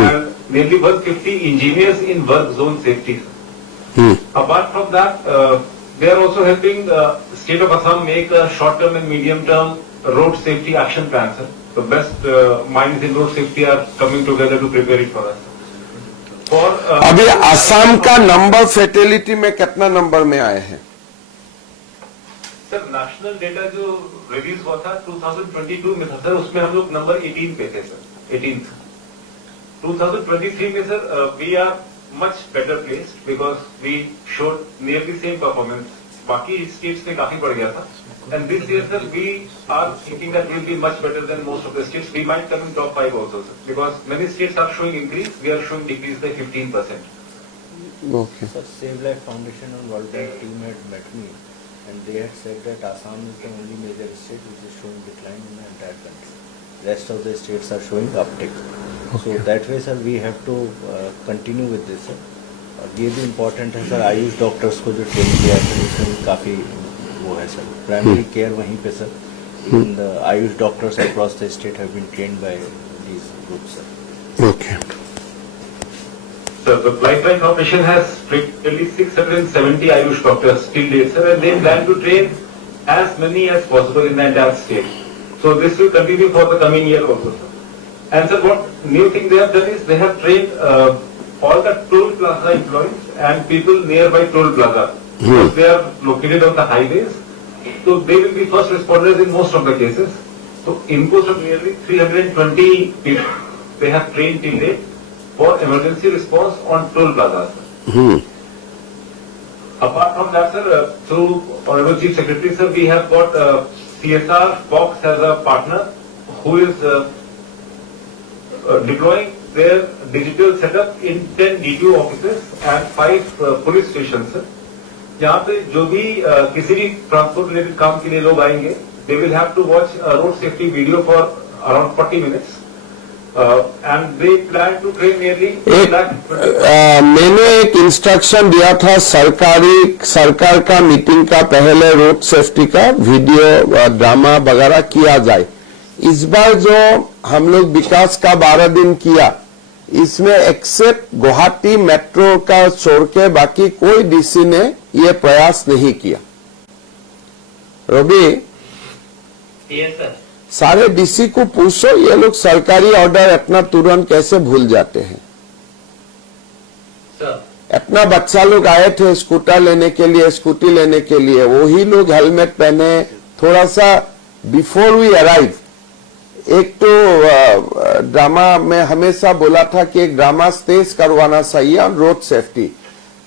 and nearly 150 engineers in work zone safety, sir. Apart from that, they are also helping state of Assam make a short-term and medium-term road safety action plan, sir. The best minds in road safety are coming together to prepare it for us. अभी असम का number fatality में कितना number में आए हैं sir national data जो release हुआ था 2022 में था सर उसमें हम लोग नंबर 18 पे थे सर 18 2023 में sir we are much better placed because we showed nearly same performance बाकी स्टेट्स ने काफी बढ़ गया था and this year sir we are thinking that we will be much better than most of the states we might come in top 5 also sir because many states are showing increase we are showing decrease by 15%. Okay. Sir, Save Life Foundation and World Bank team had met me and they had said that Assam is the only major state which is showing decline in the entire country. Rest of the states are showing uptick. So that way sir we have to continue with this sir. ये भी important है sir Ayush doctors को जो train किया है इसमें काफ़ी वो है सर प्राइमरी केयर वहीं पे sir in the AYUSH doctors across the state have been trained by these groups sir Okay. So the Lifeline Foundation has trained at least 670 Ayush doctors till date, sir, and they plan to train as many as possible in the entire state. So this will continue for the coming year also, sir. And sir, what new thing they have done is they have trained all the toll plaza employees and people nearby toll plaza. Because they are located on the highways, so they will be first responders in most of the cases. So in course of nearly 320 people, they have trained till date for emergency response on toll plazas. Apart from that, sir, through Honorable Chief Secretary, sir, we have got CSR Fox as a partner who is deploying their digital setup in 10 DTO offices and 5 police stations, sir. जहाँ पे जो भी किसी भी transport related काम के लिए लोग आएंगे they will have to watch road safety video for around 40 minutes and they plan to train nearly मैंने एक इंस्ट्रक्शन दिया था सरकार का मीटिंग का पहले रोड सेफ्टी का वीडियो ड्रामा वगैरह किया जाए इस बार जो हम लोग विकास का 12 दिन किया इसमें एक्सेप्ट गुवाहाटी मेट्रो का छोड़ के बाकी कोई डीसी ने ये प्रयास नहीं किया रवि Yes, sir. सारे डीसी को पूछो ये लोग सरकारी ऑर्डर इतना तुरंत कैसे भूल जाते हैं Sir. अपना बच्चा लोग आए थे स्कूटर लेने के लिए स्कूटी लेने के लिए वही लोग हेलमेट पहने थोड़ा सा बिफोर वी अराइव एक तो ड्रामा में हमेशा बोला था कि एक ड्रामा स्टेज करवाना चाहिए ऑन रोड सेफ्टी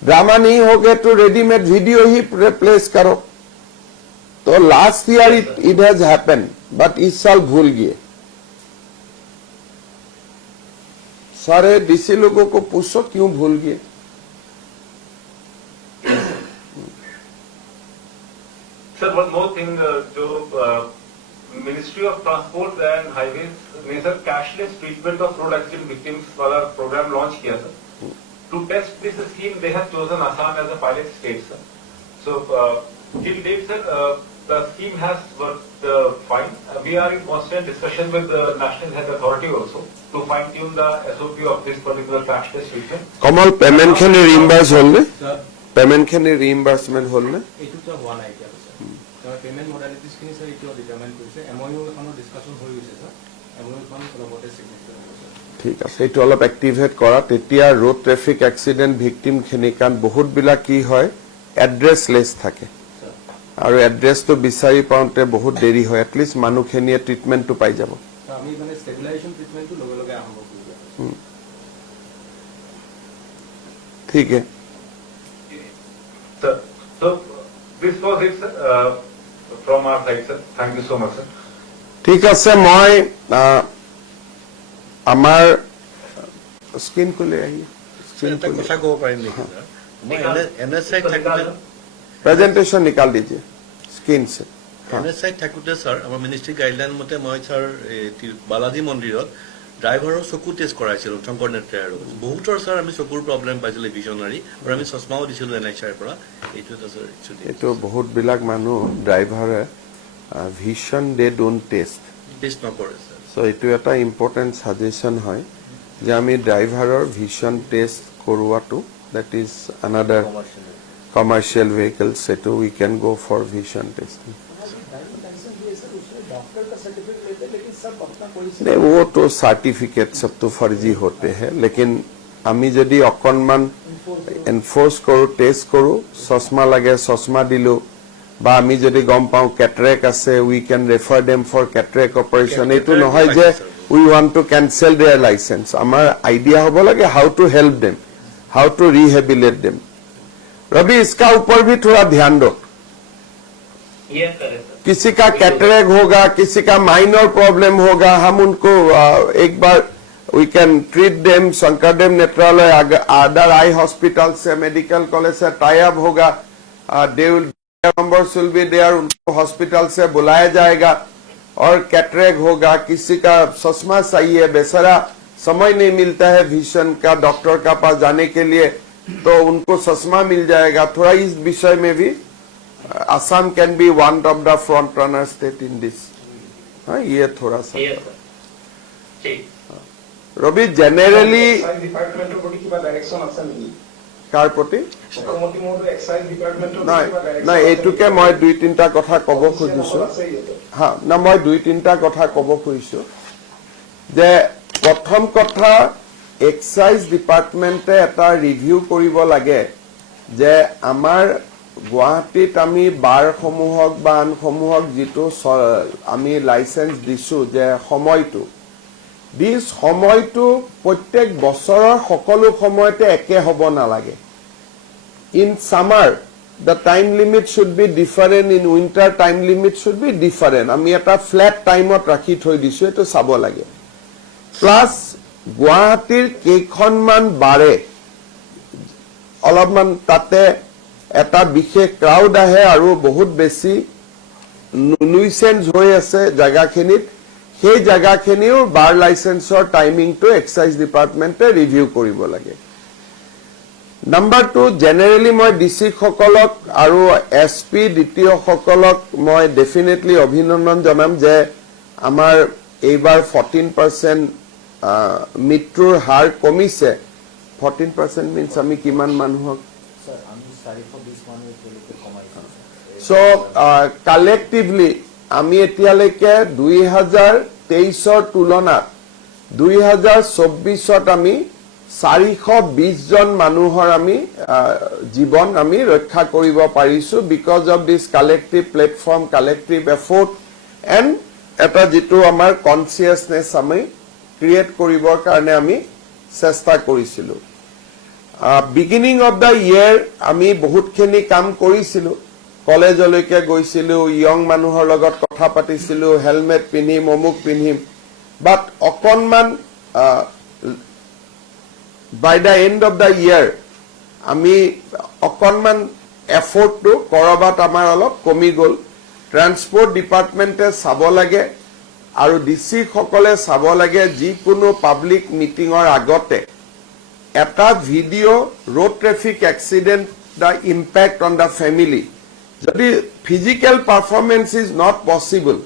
ड्रामा नहीं हो गए तो रेडीमेड वीडियो ही प्लेस करो तो last year it has happen but इस साल भूल गए सारे डीसी लोगों को पूछो क्यों भूल गए सर वन मोर थिंग जो ministry of transport and highways ने sir cashless treatment of road accident victims वाला प्रोग्राम लॉन्च किया sir to test this scheme they have chosen Assam as a pilot state sir So, till date, sir, the scheme has worked fine. We are in constant discussion with the National Health Authority also to fine tune the SOP of this particular cashless treatment. Kamal payment খিনি ৰিইম্বাৰ্স হ'ল নে Sir, payment খিনি ৰিইম্বাৰ্সমেন্ট হ'ল নে এইটোতো হোৱা নাই এতিয়া স্যাৰ পেমেন্ট মডালিটিছখিনি স্যাৰ এইটো ডিটাৰমাইন কৰিছে এমঅইউ এখনৰ ডিসকাশন হৈ গৈছে স্যাৰ এমঅইউ খন লগতে সিগনেচাৰ হ'ব স্যাৰ ঠিক আছে এইটো অলপ এক্টিভেট কৰা তেতিয়া ৰোড ট্ৰেফিক এক্সিডেন্ট ভিকটিম খিনি কাৰণ বহুত বিলাক কি হয় এড্ৰেছলেছ থাকে আৰু এড্ৰেছটো বিচাৰি পাওঁতে বহুত দেৰি হয় এটলিষ্ট মানুহখিনিয়ে ট্ৰিটমেণ্টটো পাই যাব স্যাৰ আমি মানে ষ্টেবিলাইজেশ্যন ট্ৰিটমেণ্টটো লগে লগে আৰম্ভ কৰিম ঠিক আছে Sir, so this was it, sir, from our side, sir. Thank you so much, sir. ঠিক আছে মই আমাৰ স্ক্ৰীন খুলি আহি এটা কথা ক'ব পাৰিম নেকি ছাৰ মই NSI থাকোঁতে প্ৰেজেন্টেশন নিকাল দিজিয়ে স্ক্ৰীন সে NSI থাকোঁতে ছাৰ আমাৰ মিনিষ্ট্ৰী গাইডলাইন মতে মই ছাৰ বালাজী মন্দিৰত ড্ৰাইভাৰৰ চকু টেষ্ট কৰাইছিলোঁ শংকৰ নেত্ৰাৰ বহুতৰ ছাৰ আমি চকুৰ প্ৰব্লেম পাইছিলোঁ ভিজনাৰী আৰু আমি চশমাও দিছিলোঁ NHIৰ পৰা এইটো এটা ছাৰ এইটো বহুত বিলাক মানুহ ড্ৰাইভাৰে vision they don't test test নকৰে ছাৰ সো এইটো এটা ইম্পৰ্টেণ্ট সাজেশন হয় যে আমি ড্ৰাইভাৰৰ ভিজন টেষ্ট কৰোৱাটো that is another commercial vehicles से तो we can go for vision testing doctor का सर्टिफिकेट लेते हैं लेकिन सब अपना कोई नहीं वो तो सर्टिफिकेट सब तो फर्जी होते हैं लेकिन আমি যদি অকনমান এনফোর্স কৰো টেস্ট কৰো চশমা লাগে চশমা দিলো বা আমি যদি গম পাও ক্যাটাৰেক আছে we can refer them for cataract operation এটো নহয় যে we want to cancel their licence আমাৰ আইডিয়া হ'ব লাগে how to help them how to rehabilitate them Ravi इसका ऊपर भी थोड़ा ध्यान दो Yes, sir. किसी का कैटरेक होगा किसी का माइनर प्रॉब्लम होगा हम उनको एक बार we can treat them Shankardev Netralaya other eye hospital से मेडिकल कॉलेज से टाई अप होगा they will numbers will be there उनको हॉस्पिटल से बुलाया जाएगा और कैटरेक होगा किसी का चश्मा चाहिए बेचारा समय नहीं मिलता है विजन का डॉक्टर का पास जाने के लिए तो उनको चश्मा मिल जाएगा थोड़ा इस विषय में भी Assam can be one of the front runner state in this हाँ ये थोड़ा सा Yes, sir. ठीक रवि जनरली ডিপাৰ্টমেণ্টৰ প্ৰতি কিবা ডাইৰেকশ্যন আছে নেকি কাৰ প্ৰতি মুখ্যমন্ত্ৰী মহোদয় এক্সাইজ ডিপাৰ্টমেণ্টৰ নাই কিবা ডাইৰেকশ্যন নাই এইটোকে মই দুই তিনিটা কথা ক'ব খুজিছো আছে ইয়াতে হা না মই দুই তিনিটা কথা ক'ব খুজিছো যে প্ৰথম কথা এক্সাইজ ডিপাৰ্টমেণ্টে এটা ৰিভিউ কৰিব লাগে যে আমাৰ গুৱাহাটীত আমি বাৰসমূহক বা আনসমূহক যিটো আমি লাইসেন্স দিছো যে সময়টো প্ৰত্যেক বছৰৰ সকলো সময়তে একে হ'ব নালাগে in summer the time limit should be different in winter time limit should be different আমি এটা ফ্ল্যাট টাইমত ৰাখি থৈ দিছো এটো চাব লাগে প্লাস গুৱাহাটীৰ কেইখনমান বাৰে অলপমান তাতে এটা বিশেষ ক্ৰাউড আহে আৰু বহুত বেছি নুইসেন্স হৈ আছে জায়গাখিনিত সেই জায়গাখিনিও বাৰ লাইসেন্সৰ টাইমিংটো এক্সাইজ ডিপাৰ্টমেণ্টে ৰিভিউ কৰিব লাগে নাম্বাৰ 2 জেনাৰেলি মই ডিসি সকলক আৰু এসপি দ্বিতীয় সকলক মই ডেফিনেটলি অভিনন্দন জনাম যে আমাৰ এইবাৰ 14% মৃত্যুৰ হাৰ কমিছে 14% মিন্স আমি কিমান মানুহক ছাৰ আমি 420 মানুহ এতিয়ালৈকে কমাইছোঁ সো কালেক্টিভলি আমি এতিয়ালৈকে 2023ৰ তুলনাত 2024ত আমি 420 জন মানুহৰ আমি জীৱন আমি ৰক্ষা কৰিব পাৰিছো because of this collective platform collective effort and এটা যেটো আমাৰ কনসিয়াসনেস আমি ক্ৰিয়েট কৰিবৰ কাৰণে আমি চেষ্টা কৰিছিলো বিগিনিং অফ দা ইয়াৰ আমি বহুতখিনি কাম কৰিছিলো কলেজলৈকে গৈছিলো ইয়ং মানুহৰ লগত কথা পাতিছিলো হেলমেট পিন্ধিম অমুক পিন্ধিম বাট অকনমান by the end of the year আমি অকনমান এফৰ্টটো কৰবাত আমাৰ অলপ কমি গল ট্ৰান্সপোৰ্ট ডিপাৰ্টমেণ্টে চাব লাগে আৰু ডিসি সকলে চাব লাগে যিকোনো পাব্লিক মিটিংৰ আগতে এটা video' road traffic accident the impact on the family. যদি physical performance is not possible,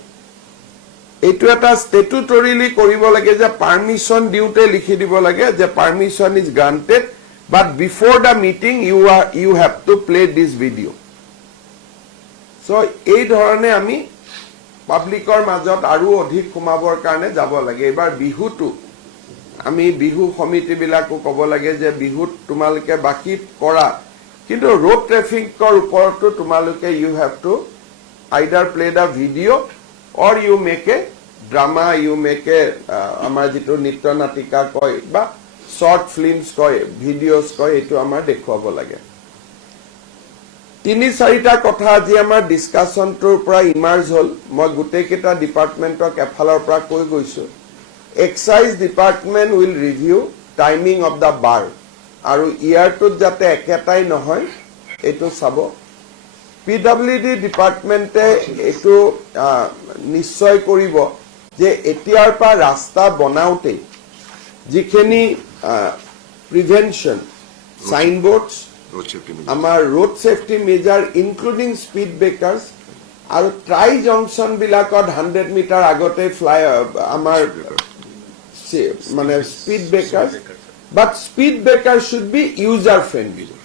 এইটো এটা statutorily কৰিব লাগে যে permission দিওতে লিখি দিব লাগে যে permission is granted, but before the meeting you have to play this video. So এই ধৰণে আমি পাব্লিকৰ মাজত আৰু অধিক কমাবৰ কাৰণে যাব লাগে। এবাৰ বিহুটো আমি বিহু সমিতি বিলাকো ক'ব লাগে যে বিহুত তোমালোকে বাকি কৰা, কিন্তু ৰোড ট্ৰেফিকৰ ওপৰতো তোমালোকে you have to either play the video or you make a drama, you make a আমাৰ যিটো নৃত্য নাটিকা কয় বা short films কয়, videos কয়, এইটো আমাৰ দেখুৱাব লাগে। 3-4টা কথা আজি আমাৰ ডিসকাশনটোৰ পৰা ইমাৰ্জ হ'ল। মই গোটেইকেইটা ডিপাৰ্টমেণ্টক এফালৰ পৰা কৈ গৈছো। Excise department will review timing of the bar, আৰু ইয়াৰটোত যাতে একেটাই নহয় এইটো চাব। পিডব্লিউডি ডিপাৰ্টমেণ্টে এইটো নিশ্চয় কৰিব যে এতিয়াৰ পৰা ৰাস্তা বনাওতে যিখিনি প্ৰিভেনশ্যন সাইনবোৰ্ডছ, আমাৰ road safety measure including speed breakers, আৰু ট্ৰাই জংচন বিলাকত 100 মিটাৰ আগতে আমাৰ মানে speed breakers, but speed breaker should be user friendly.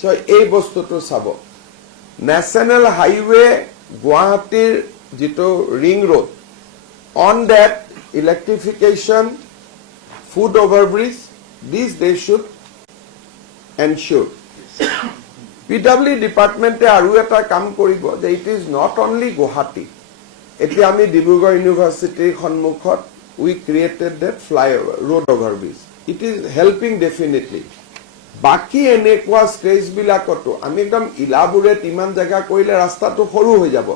So এই বস্তুটো চাব। নেশ্যনেল হাইৱে গুৱাহাটীৰ যিটো ring road, on that electrification, foot overbridge, these they should ensure. PW department আৰু এটা কাম কৰিব যে it is not only Guwahati. এতিয়া আমি ডিব্ৰুগড় ইউনিভাৰ্চিটিৰ সন্মুখত we created that flyover road overbridge. It is helping definitely. বাকি এনেকুৱা ষ্টেজ বিলাকতো আমি একদম ইলাবোৰেট ইমান জায়গা কৰিলে ৰাস্তাটো সৰু হৈ যাব,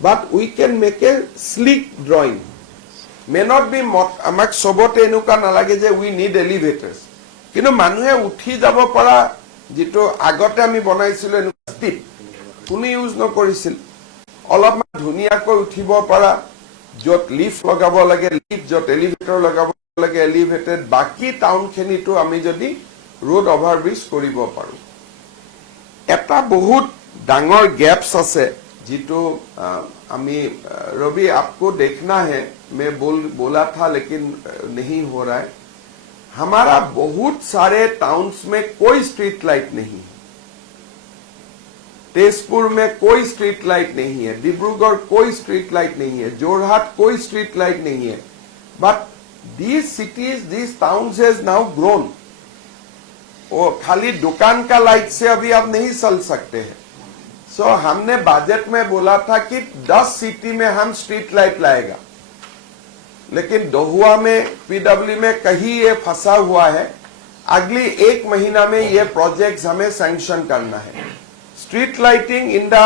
but we can make a sleek drawing. May not be আমাক সবতে এনেকুৱা নালাগে যে we need elevators, কিন্তু মানুহে উঠি যাব পৰা যেটো আগতে আমি বনাইছিল এনেকুৱা ষ্টিপ কোনো ইউজ নকৰিছিল, অলপমান ধুনিয়াকৈ উঠিব পৰা, য'ত লিফ্ট লগাব লাগে লিফ্ট, য'ত এলিভেটৰ লগাব লাগে এলিভেটেড, বাকি টাউনখিনিতো আমি যদি रोड ओवरब्रिज কৰিব পাৰো। এটা বহুত ডাঙৰ গ্যাপস আছে जितो আমি रवि आपको देखना है, मैं बोला था लेकिन नहीं हो रहा है। हमारा बहुत सारे टाउन्स में कोई स्ट्रीट लाइट नहीं है, तेजपुर में कोई स्ट्रीट लाइट नहीं है, डिब्रूगढ़ कोई स्ट्रीट लाइट नहीं है, जोरहाट कोई स्ट्रीट लाइट नहीं है, but these cities, these towns has now grown। वो खाली दुकान का लाइट से अभी आप नहीं चल सकते हैं। सो हमने बजट में बोला था कि 10 सिटी में हम स्ट्रीट लाइट लाएगा, लेकिन दोहुआ में पीडब्ल्यू में कहीं ये फंसा हुआ है। अगली 1 महीना में ये प्रोजेक्ट्स हमें सैंक्शन करना है। Street lighting in the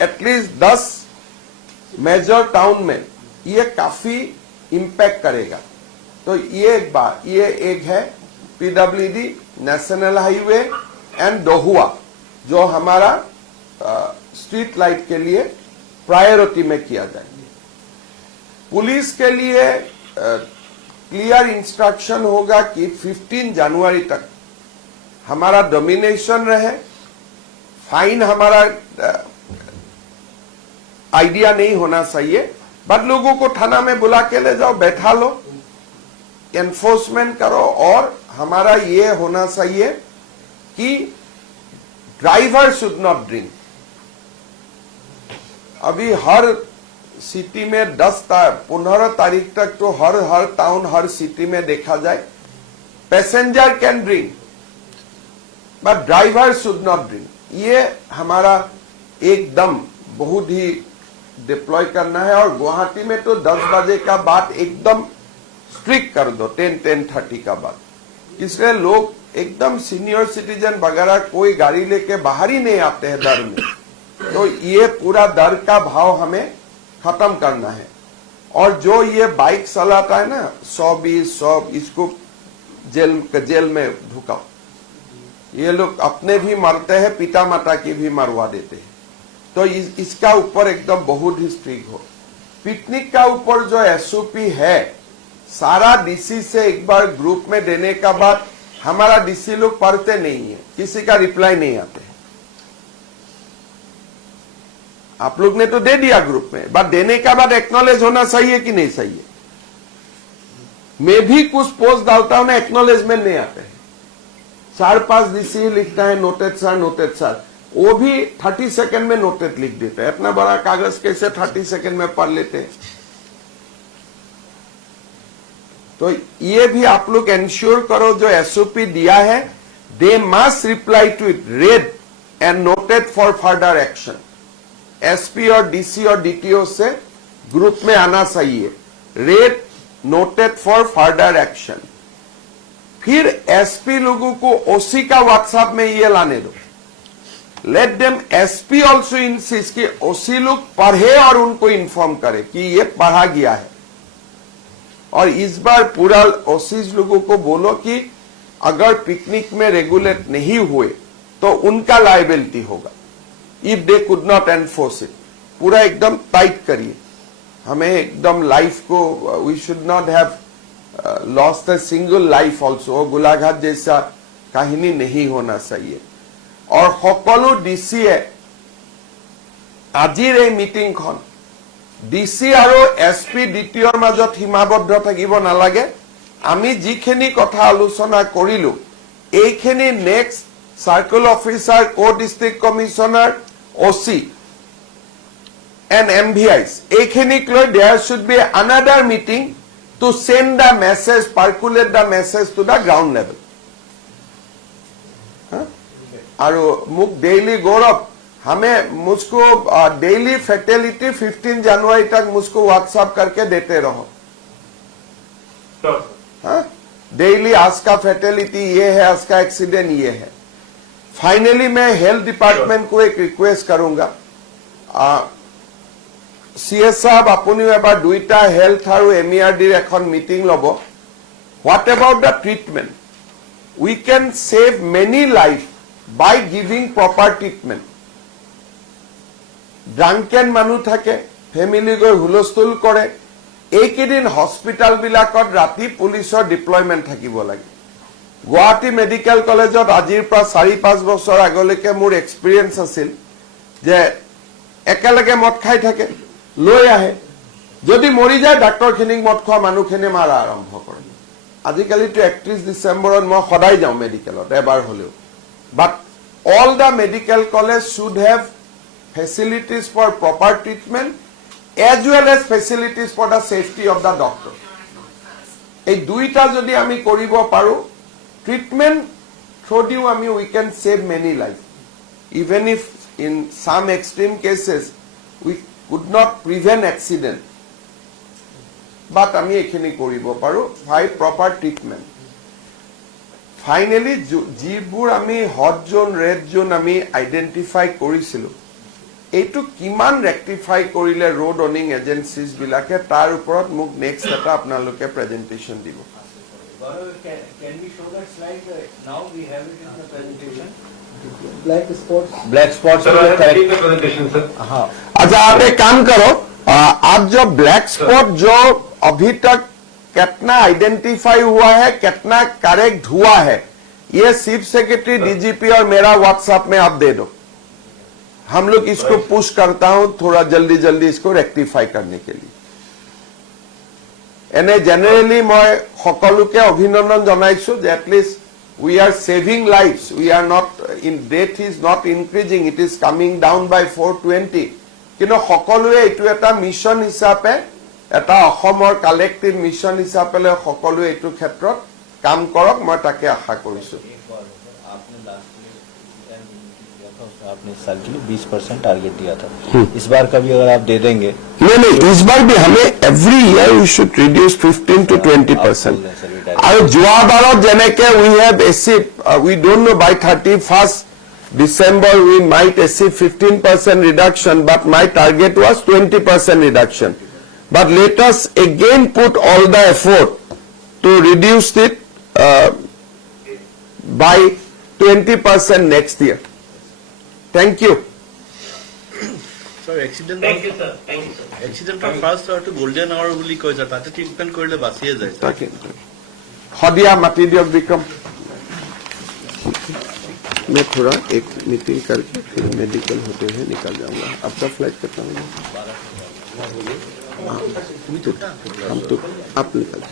at least 10 major town में ये काफी इम्पैक्ट करेगा। तो ये एक है पीडब्ल्यूडी, नेशनल हाईवे एंड दोहुआ, जो हमारा स्ट्रीट लाइट के लिए प्रायोरिटी में किया जाए। पुलिस के लिए क्लियर इंस्ट्रक्शन होगा कि 15 जनवरी तक हमारा डोमिनेशन रहे। फाइन हमारा आइडिया नहीं होना चाहिए, बट लोगों को थाना में बुला के ले जाओ, बैठा लो, एनफोर्समेंट करो। और हमारा ये होना चाहिए कि ड्राइवर शुड नॉट ड्रिंक। अभी हर सिटी में 15 तारीख तक तो हर टाउन हर सिटी में देखा जाए passenger can drink but driver should not drink. ये हमारा एकदम बहुत ही डिप्लॉय करना है। और गुवाहाटी में तो 10 बजे का बाद एकदम स्ट्रिक्ट कर दो, 10-10:30 का बाद। इसलिए लोग एकदम सीनियर सिटीजन वगैरह कोई गाड़ी लेके बाहर ही नहीं आते हैं डर में। तो ये पूरा डर का भाव हमें खत्म करना है। और जो ये बाइक चलाता है ना 100 इसको जेल में ढुकाओ। ये लोग अपने भी मरते हैं, पिता माता की भी मरवा देते हैं। तो इसका ऊपर एकदम बहुत ही स्ट्रिक्ट हो। पिकनिक का ऊपर जो एसओपी है सारा डीसी से एक बार ग्रुप में देने का बाद हमारा डीसी लोग पढ़ते नहीं है, किसी का रिप्लाई नहीं आते है। आप लोग ने तो दे दिया ग्रुप में, बट देने के बाद एक्नॉलेज होना चाहिए कि नहीं चाहिए? मैं भी कुछ पोस्ट डालता हूं ना, एक्नॉलेजमेंट नहीं आते हैं। 4-5 डीसी लिखता है नोटेड सर, वो भी 30 सेकंड में नोटेड लिख देते हैं। इतना बड़ा कागज कैसे 30 सेकंड में पढ़ लेते हैं? तो ये भी आप लोग एंश्योर करो, जो एसओपी दिया है they must reply to it, read and noted for further action. SP और डीसी और डीटीओ से ग्रुप में आना चाहिए, read noted for further action. फिर एसपी लोगों को ओसी का व्हाट्सएप में ये लाने दो, let them SP also insist कि ओसी लोग पढ़े और उनको इन्फॉर्म करे कि ये पढ़ा गया है। और इस बार पूरा ओसीज लोगों को बोलो कि अगर पिकनिक में रेगुलेट नहीं हुए तो उनका लायबिलिटी होगा, if they could not enforce it. पूरा एकदम टाइट करिए, हमें एकदम लाइफ को, we should not have lost a single life also. Golaghat जैसा कहानी नहीं होना चाहिए। और सकलो डीसीए আজিৰ এই মিটিংখন ডিসি আৰু এসপি ডিটিঅৰ মাজত সীমাবদ্ধ থাকিব নালাগে। আমি যিখিনি কথা আলোচনা কৰিলো এইখিনি next circle officer, co district commissioner, OC and MVIs এইখিনিক লৈ there should be another meeting to send the message, percolate the message to the ground level. और मुझ डेली गौरव, हमें मुझको डेली फैटेलिटी 15 जनवरी तक मुझको व्हाट्सएप करके देते रहो। डेली आज का फैटेलिटी ये है, आज का एक्सीडेंट ये है। फाइनली मैं हेल्थ डिपार्टमेंट को एक रिक्वेस्ट करूंगा, सीएस साहब আপুনিও এবাৰ দুইটা হেলথ আৰু এমইআৰডিৰ এখন মিটিং লব। What about the treatment? We can save many life by giving proper treatment. Drunken মানুহ থাকে, ফেমিলি গৈ হুলস্থুল কৰে, এইকেইদিন হস্পিটাল বিলাকত ৰাতি পুলিচৰ ডিপ্লয়মেন্ট থাকিব লাগে। গুৱাহাটী মেডিকেল কলেজত আজিৰ পৰা 4-5 বছৰ আগলৈকে মোৰ এক্সপিৰিয়েন্স আছিল যে একেলগে মদ খাই থাকে, লৈ আহে, যদি মৰি যায় ডাক্তৰখিনিক মদ খোৱা মানুহখিনি মাৰা আৰম্ভ কৰে। আজিকালিতো 31 ডিচেম্বৰত মই সদায় যাওঁ মেডিকেলত এবাৰ হলেও। But all the medical colleges should have facilities for proper treatment as well as facilities for the safety of the doctor. এই দুইটা যদি আমি কৰিব পাৰো, treatment through আমি we can save many lives. Even if in some extreme cases we could not prevent accident. But আমি এখিনি কৰিব পাৰো by proper treatment. ফাইনেলি যিবোৰ আমি হট জোন, ৰেড জোন আমি আইডেন্টিফাই কৰিছিলো, এইটো কিমান ৰেক্টিফাই কৰিলে ৰোড অনিং এজেন্সিজ বিলাকে, তাৰ ওপৰত মোক নেক্সট এটা আপোনালোকে প্ৰেজেন্টেশন দিব। ब्लैक स्पॉट्स हाँ। अच्छा, आप एक काम करो, आप जो ब्लैक स्पॉट जो अभी तक कितना आइडेंटिफाई हुआ है, कितना करेक्ट हुआ है, ये चीफ सेक्रेटरी, डीजीपी और मेरा व्हाट्सएप में आप दे दो। हम लोग इसको पुश करता हूं थोड़ा जल्दी इसको रेक्टिफाई करने के लिए। एने जनरली मैं सकलोके अभिनंदन जनाइছো जे at least we are saving lives, we are not in, death is not increasing, it is coming down by 420। किन्तु सकलोए एटु एटा मिशन हिसापे, এটা অসমৰ কালেক্টিভ মিশন হিচাপে লৈ সকলোৱে এইটো ক্ষেত্ৰত কাম কৰক, মই তাকে আশা কৰিছো। आपने इस साल के लिए 20% टारगेट दिया था, इस बार का भी अगर आप दे देंगे? नहीं, इस बार भी हमें every year we should reduce 15 to 20%। और যোৱা বাৰত যেনেকে we have achieved, we don't know by 31st December we might achieve 15% reduction, but my target was 20% reduction. But let us again put all the effort to reduce it by 20% next year. Thank you. Sir, accident. Thank you, sir. Thank you, sir. Accident of first hour to golden hour বুলি কয় যায়, তাতে treatment কৰিলে বাচিয়ে যায়। সদিয়া মাতি দিয়ক বিক্ৰম। मैं थोड़ा एक मीटिंग करके फिर मेडिकल होते हुए निकल जाऊंगा। आपका फ्लाइट कितना बजे? हम तो आप निकल